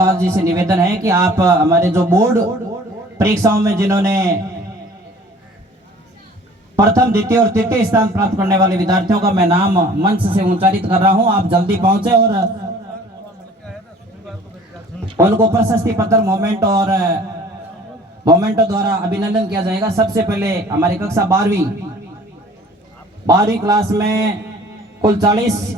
जी से निवेदन है कि आप हमारे जो बोर्ड परीक्षाओं में जिन्होंने प्रथम, द्वितीय और तृतीय स्थान प्राप्त करने वाले विद्यार्थियों का मैं नाम मंच से उच्चारित कर रहा हूं, आप जल्दी पहुंचे और उनको प्रशस्ति पत्र मोमेंटो द्वारा अभिनंदन किया जाएगा। सबसे पहले हमारी कक्षा 12वीं क्लास में कुल 41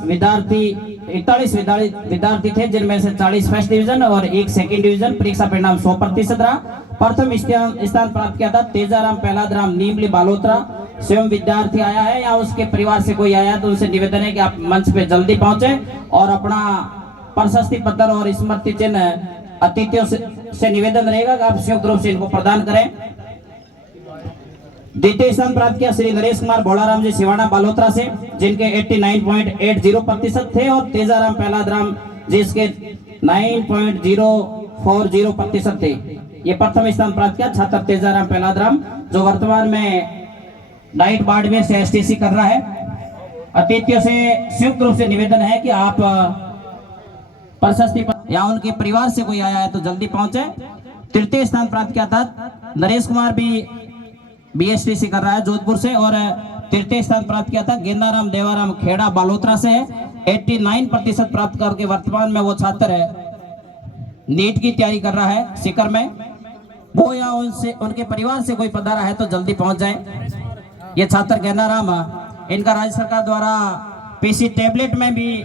विद्यार्थी थे, जिनमें से 40 फर्स्ट डिवीजन और 1 सेकंड डिवीजन। परीक्षा परिणाम 100% रहा। प्रथम स्थान प्राप्त किया था तेजाराम पहलादराम नीमली बालोत्रा। स्वयं विद्यार्थी आया है या उसके परिवार से कोई आया है तो उनसे निवेदन है कि आप मंच पे जल्दी पहुंचे और अपना प्रशस्ति पत्र और स्मृति चिन्ह अतिथियों से निवेदन रहेगा कि आप संयुक्त रूप से इनको प्रदान करें। द्वितीय स्थान प्राप्त किया श्री नरेश कुमार भोलाराम जी सिवाना बालोत्रा से, जिनके 89.80% थे, और तेजाराम पहलादराम जिसके 9.040% थे। ये प्रथम स्थान प्राप्त किया छात्र तेजाराम पहलादराम, जो वर्तमान में डाइट बाड़मेर से एसटीसी कर रहा है। अतिथियों से संयुक्त रूप से निवेदन है कि आप प्रशस्ति या उनके परिवार से कोई आया है तो जल्दी पहुंचे। तृतीय स्थान प्राप्त किया था नरेश कुमार भी बीएसटीसी कर रहा है जोधपुर से, और तृतीय स्थान प्राप्त किया था गेंदाराम देवाराम खेड़ा बालोत्रा से। 89% प्राप्त करके वर्तमान में वो छात्र है नीट की तैयारी कर रहा है सीकर में। वो या उनसे उनके परिवार से कोई पधारा है तो जल्दी पहुंच जाए। ये छात्र गेंदाराम, इनका राज्य सरकार द्वारा पीसी टैबलेट में भी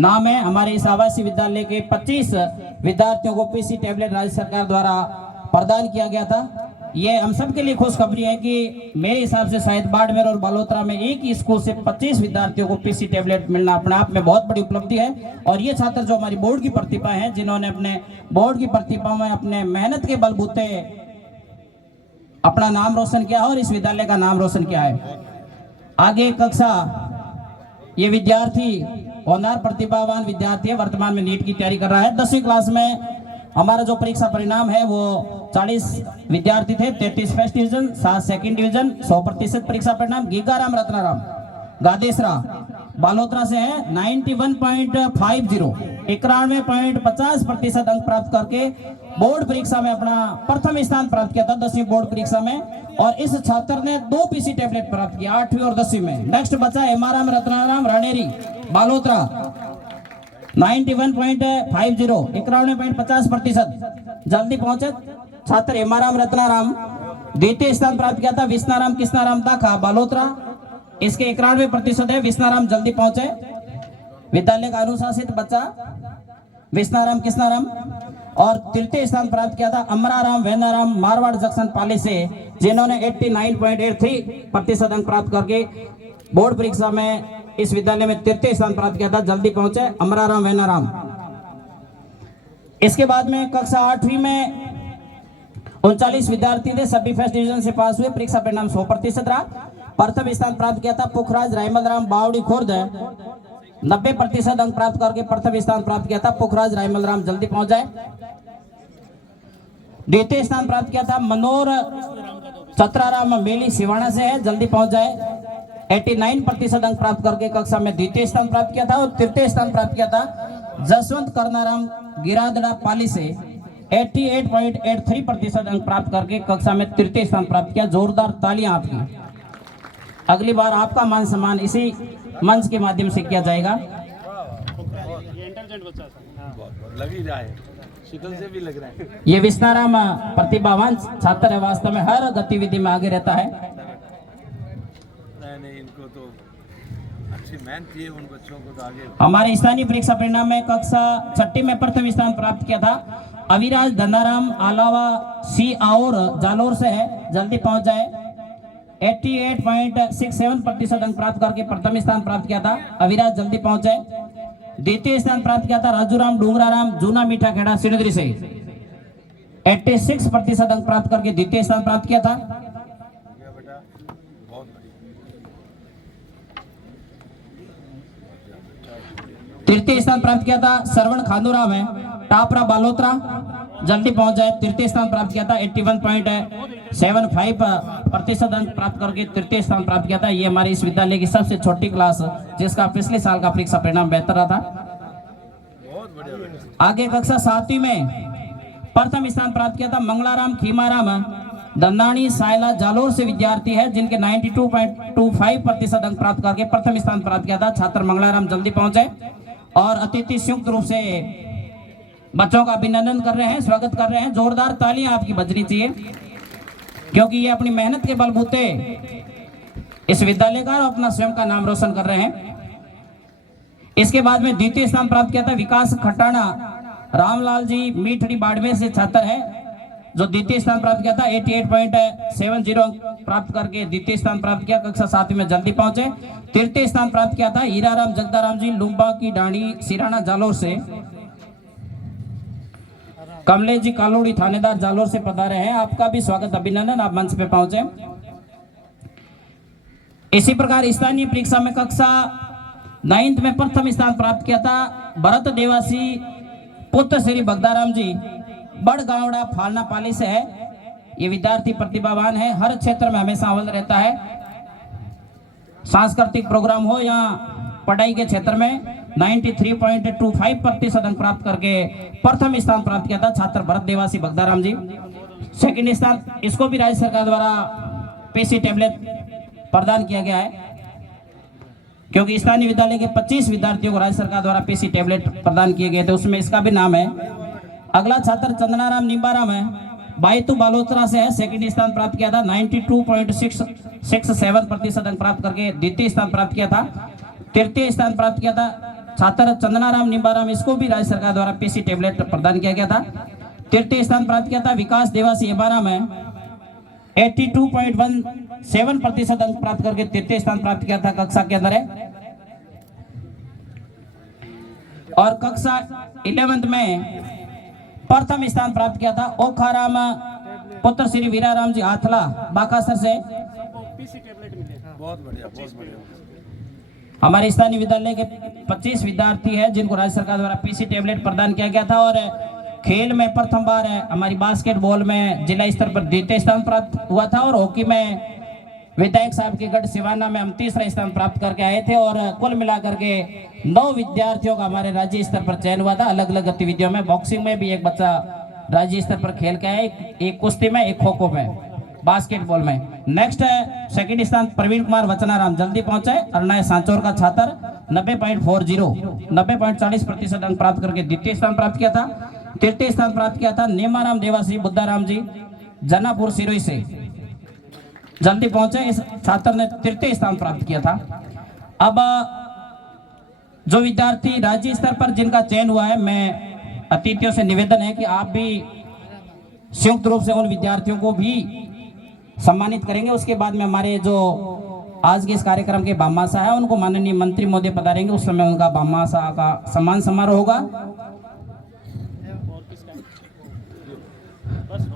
नाम है। हमारे इस आवासीय विद्यालय के 25 विद्यार्थियों को पीसी टैबलेट राज्य सरकार द्वारा प्रदान किया गया था। ये हम सब के लिए खुशखबरी है कि मेरे हिसाब से शायद बाड़मेर और बालोतरा में एक ही स्कूल से 25 विद्यार्थियों को पीसी टैबलेट मिलना अपने आप में बहुत बड़ी उपलब्धि है। और ये छात्र जो हमारी बोर्ड की प्रतिभा हैं, जिन्होंने अपने बोर्ड की प्रतिभा में अपने मेहनत के बलबूते अपना नाम रोशन किया और इस विद्यालय का नाम रोशन किया है। आगे कक्षा, ये विद्यार्थी होनहार प्रतिभावान विद्यार्थी है, वर्तमान में नीट की तैयारी कर रहा है। 10वीं क्लास में हमारा जो परीक्षा परिणाम है वो 40 विद्यार्थी थे, 33 फर्स्ट डिवीजन, 7 सेकंड डिवीजन, 100% परीक्षा परिणाम। गीगाराम रत्नाराम गादेसरा बालोतरा से है, 91.50 91.50% अंक प्राप्त करके बोर्ड परीक्षा में अपना प्रथम स्थान प्राप्त किया था 10वीं बोर्ड परीक्षा में। और इस छात्र ने 2 पीसी टैबलेट प्राप्त किया 8वीं और 10वीं में। नेक्स्ट बचा एमाराम रत्नाराम राणेरी बालोतरा, 91.50 91.50%। जल्दी पहुंचे छात्र एमाराम रत्नाराम। द्वितीय स्थान प्राप्त किया था विष्णाराम कृष्णाराम दाखा बालोतरा, इसके 91% है। विष्णाराम जल्दी पहुंचे, विद्यालय का अनुशासित बच्चा विष्णाराम कृष्णाराम। और तृतीय स्थान प्राप्त किया था अमराराम वेनाराम मारवाड़ जंक्शन पाली से, जिन्होंने 89.83% अंक प्राप्त करके बोर्ड परीक्षा में इस विद्यालय में तृतीय स्थान प्राप्त किया था। जल्दी पहुंचे अमराराम वेनाराम। इसके बाद में कक्षा 8वीं में 39 विद्यार्थी थे, सभी फर्स्ट डिवीजन से पास हुए। परीक्षा परिणाम 100% रहा। प्रथम स्थान प्राप्त किया था पुखराज रायमलराम बावड़ी खुर्द, 90% अंक प्राप्त करके प्रथम स्थान प्राप्त किया था पुखराज रायमलराम। जल्दी पहुंच जाए। द्वितीय स्थान प्राप्त किया था मनोर चतराराम मेली सिवाना से है, जल्दी पहुंच जाए। 89% अंक प्राप्त करके कक्षा में द्वितीय स्थान प्राप्त किया था। और तृतीय स्थान प्राप्त किया था जसवंत करनाराम गिरादड़ा पाली से, 88.83% अंक प्राप्त करके कक्षा में तृतीय स्थान प्राप्त किया। जोरदार तालियां आपकी। अगली बार आपका मान सम्मान इसी मंच के माध्यम से किया जाएगा। लग ही रहा है, शिकल से भी लग रहा है। ये विष्णाराम प्रतिभावान छात्र है, वास्तव में हर गतिविधि में आगे रहता है। नहीं, इनको तो अच्छी मेहनत की है, उन बच्चों को तो आगे। हमारे स्थानीय परीक्षा परिणाम में कक्षा 6 में प्रथम स्थान प्राप्त किया था अविराज धनाराम आलावा सी और जालोर से है, जल्दी पहुंच जाए। 88.67% अंक प्राप्त करके प्रथम स्थान प्राप्त किया था अविराज, जल्दी पहुंच जाए। द्वितीय स्थान प्राप्त किया था राजूराम डूंगराराम जूना मीठा खेड़ा सिणदरी से, 86% अंक प्राप्त करके द्वितीय स्थान प्राप्त किया था। तृतीय स्थान प्राप्त किया था श्रवण खांडूराम है टापरा बालोतरा, जल्दी पहुंच जाए। तृतीय स्थान प्राप्त किया था 81.75% अंक प्राप्त करके तृतीय स्थान प्राप्त किया था। ये हमारे इस विद्यालय की सबसे छोटी क्लास जिसका पिछले साल का परीक्षा परिणाम बेहतर रहा था। बढ़िया बेटा। आगे कक्षा 7वीं में प्रथम स्थान प्राप्त किया था मंगलाराम खीमाराम दंदानी सायला जालोर से विद्यार्थी है, जिनके 92.25% अंक प्राप्त करके प्रथम स्थान प्राप्त किया था। छात्र मंगलाराम जल्दी पहुंचे और अतिथि संयुक्त रूप से बच्चों का अभिनंदन कर रहे हैं, स्वागत कर रहे हैं। जोरदार तालियां आपकी बजनी चाहिए, क्योंकि ये अपनी मेहनत के बलबूते इस विद्यालय का और अपना स्वयं का नाम रोशन कर रहे हैं। इसके बाद में द्वितीय स्थान प्राप्त किया था विकास खटाना रामलाल जी मीठड़ी बाड़मेर से छात्र है, जो द्वितीय स्थान प्राप्त किया था। 88.70 अंक प्राप्त करके द्वितीय स्थान प्राप्त किया, कक्षा 7 में जल्दी पहुंचे। तृतीय स्थान प्राप्त किया था हीराराम जगदाराम जी लुम्बा की डांडी सिराना जालोर से। कमलेश जी कालोड़ी थानेदार जालोर से पधारे हैं, आपका भी स्वागत अभिनंदन, आप मंच पे पहुंचे। इसी प्रकार स्थानीय परीक्षा में कक्षा 9th में प्रथम स्थान प्राप्त किया था भरत देवासी पुत्र श्री बगदाराम जी बड़गावड़ा फालना पाली से है। ये विद्यार्थी प्रतिभावान है, हर क्षेत्र में हमेशा अव्वल रहता है। सांस्कृतिक प्रोग्राम हो या पढ़ाई के क्षेत्र में 93.25% अंक प्राप्त करके प्रथम स्थान प्राप्त किया था छात्र भरत देवासी बगदाराम जी। सेकंड स्थान इसको भी राज्य सरकार द्वारा पीसी टैबलेट प्रदान किया गया है, क्योंकि स्थानीय विद्यालय के 25 विद्यार्थियों को राज्य सरकार द्वारा पीसी टैबलेट प्रदान किए गए थे, उसमें इसका भी नाम है। अगला छात्र चंदनाराम निम्बाराम है, बायतू बालोतरा से है, सेकंड स्थान प्राप्त किया था। 92.667% अंक प्राप्त करके द्वितीय स्थान प्राप्त किया था। तृतीय स्थान प्राप्त किया था छात्र चंदनाराम निम्बाराम, इसको भी राज्य सरकार द्वारा पीसी टैबलेट प्रदान किया गया था। तृतीय स्थान प्राप्त किया था विकास देवासी एबाराम है, 82.17% अंक प्राप्त करके तृतीय स्थान प्राप्त किया था, कक्षा के अंदर है। और कक्षा 11th में प्रथम स्थान प्राप्त किया था ओखाराम पुत्र श्री वीराराम जी हाथला बाकासर से। बहुत बढ़िया, बहुत बढ़िया। हमारे स्थानीय विद्यालय के 25 विद्यार्थी है, जिनको राज्य सरकार द्वारा पीसी टैबलेट प्रदान किया गया था। और खेल में प्रथम बार है हमारी बास्केटबॉल में जिला स्तर पर द्वितीय स्थान प्राप्त हुआ था, और हॉकी में विधायक साहब के गढ़ सिवाना में हम तीसरा स्थान प्राप्त करके आए थे। और कुल मिलाकर के 9 विद्यार्थियों का हमारे राज्य स्तर पर चयन हुआ था अलग अलग गतिविधियों में। बॉक्सिंग में भी एक बच्चा राज्य स्तर पर खेल के आया, एक कुश्ती में, एक खो खो में, बास्केटबॉल में। नेक्स्ट है सेकंड स्थान प्रवीण कुमार वचनाराम जल्दी पहुंचे, अरनाय सांचौर का छात्र 90.40% अंक प्राप्त करके द्वितीय स्थान प्राप्त किया था। तृतीय स्थान प्राप्त किया था नेमाराम देवासी बुद्धाराम जी जनापुर सिरोही से, जल्दी पहुंचे, इस छात्र ने तृतीय स्थान प्राप्त किया था। अब जो विद्यार्थी राज्य स्तर पर जिनका चयन हुआ है, मैं अतिथियों से निवेदन है कि आप भी संयुक्त रूप से उन विद्यार्थियों को भी सम्मानित करेंगे। उसके बाद में हमारे जो आज के इस कार्यक्रम के भामाशाह है, उनको माननीय मंत्री महोदय पधारेंगे, उस समय उनका भामाशाह का सम्मान समारोह होगा।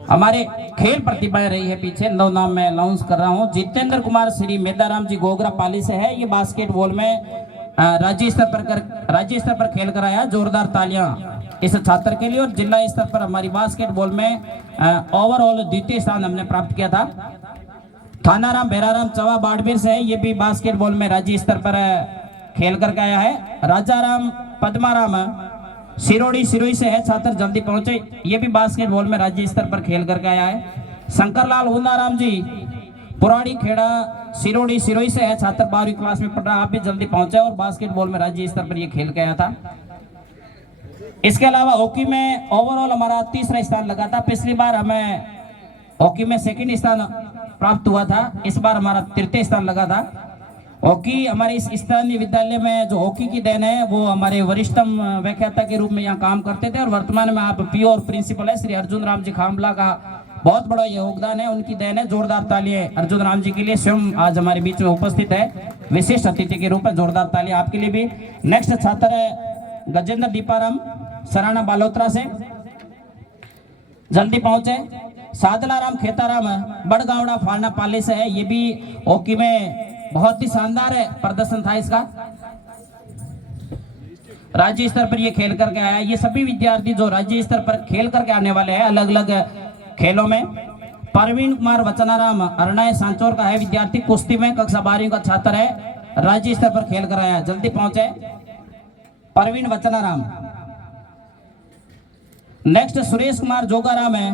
हमारे खेल प्रतिभाएं रही है पीछे, नौ नाम मैं अनाउंस कर रहा हूं। जितेंद्र कुमार श्री मेदाराम जी गोगरा पाली से है, ये बास्केटबॉल में राज्य स्तर पर खेल कर आया, जोरदार तालियां इस छात्र के लिए। और जिला स्तर पर हमारी बास्केटबॉल में ओवरऑल द्वितीय स्थान हमने प्राप्त किया था। थानाराम भैराराम चवा बाड़मेर से है, ये भी बास्केटबॉल में राज्य स्तर पर खेल करके आया है। राजाराम पद्माराम सिरोड़ी सिरोही से है, छात्र जल्दी पहुंचे, ये भी बास्केटबॉल में राज्य स्तर पर खेल करके आया है। शंकरलाल हुनाराम जी पुराड़ी खेड़ा सिरोड़ी सिरोही से है, छात्र 12वीं क्लास में पढ़ रहा, आप भी जल्दी पहुंचे और बास्केटबॉल में राज्य स्तर पर ये खेल के आया था। इसके अलावा हॉकी में ओवरऑल हमारा तीसरा स्थान लगा था। पिछली बार हमें हॉकी में सेकंड स्थान प्राप्त हुआ था, इस बार हमारा तृतीय स्थान लगा था। हॉकी हमारे इस स्थानीय विद्यालय में जो हॉकी की देन है, वो हमारे वरिष्ठतम व्याख्याता के रूप में यहाँ काम करते थे, और वर्तमान में आप पीओ और प्रिंसिपल है श्री अर्जुन राम जी खामला का बहुत बड़ा योगदान है, उनकी देन है। जोरदार तालियां अर्जुन राम जी के लिए, स्वयं आज हमारे बीच में उपस्थित है विशिष्ट अतिथि के रूप में, जोरदार तालियां आपके लिए भी। नेक्स्ट छात्र है गजेंद्र दीपाराम सराना बालोतरा से, जल्दी पहुंचे। सादलाराम खेताराम बड़गावड़ा फालना पाली से है, ये भी हॉकी में बहुत ही शानदार है प्रदर्शन था इसका, राज्य स्तर पर ये खेल करके आया। ये सभी विद्यार्थी जो राज्य स्तर पर खेल करके आने वाले हैं अलग अलग खेलों में। प्रवीण कुमार वचनाराम अरनाय सांचौर का है विद्यार्थी, कुश्ती में कक्षा 12वीं का छात्र है, राज्य स्तर पर खेल कर आया, जल्दी पहुंचे। प्रवीण वचनाराम नेक्स्ट सुरेश कुमार जोगाराम है,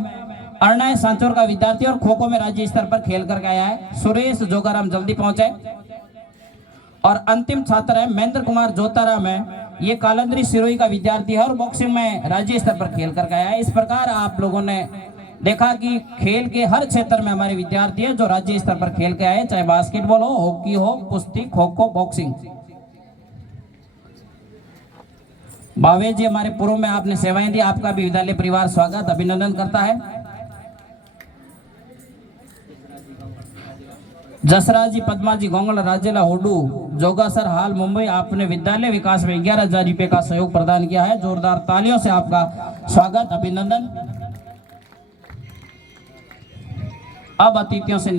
अरनाई सांचौर का विद्यार्थी और खो खो में राज्य स्तर पर खेल करके आया है। सुरेश जोगाराम जल्दी पहुंचे। और अंतिम छात्र है महेंद्र कुमार जोताराम है, ये कालंदरी सिरोही का विद्यार्थी है और बॉक्सिंग में राज्य स्तर पर खेल करके आया है। इस प्रकार आप लोगों ने देखा कि खेल के हर क्षेत्र में हमारे विद्यार्थी है जो राज्य स्तर पर खेल के आए, चाहे बास्केटबॉल हो, हॉकी हो, कुश्ती, खो खो, बॉक्सिंग। भावेश जी हमारे पूर्व में आपने सेवाएं दी, आपका भी विद्यालय परिवार स्वागत अभिनंदन करता है। जसराज जी, पद्मा जी, गोंगल, राजेला, होडू, जोगासर, हाल मुंबई, आपने विद्यालय विकास में 11,000 रुपये का सहयोग प्रदान किया है। जोरदार तालियों से आपका स्वागत अभिनंदन। अब अतिथियों से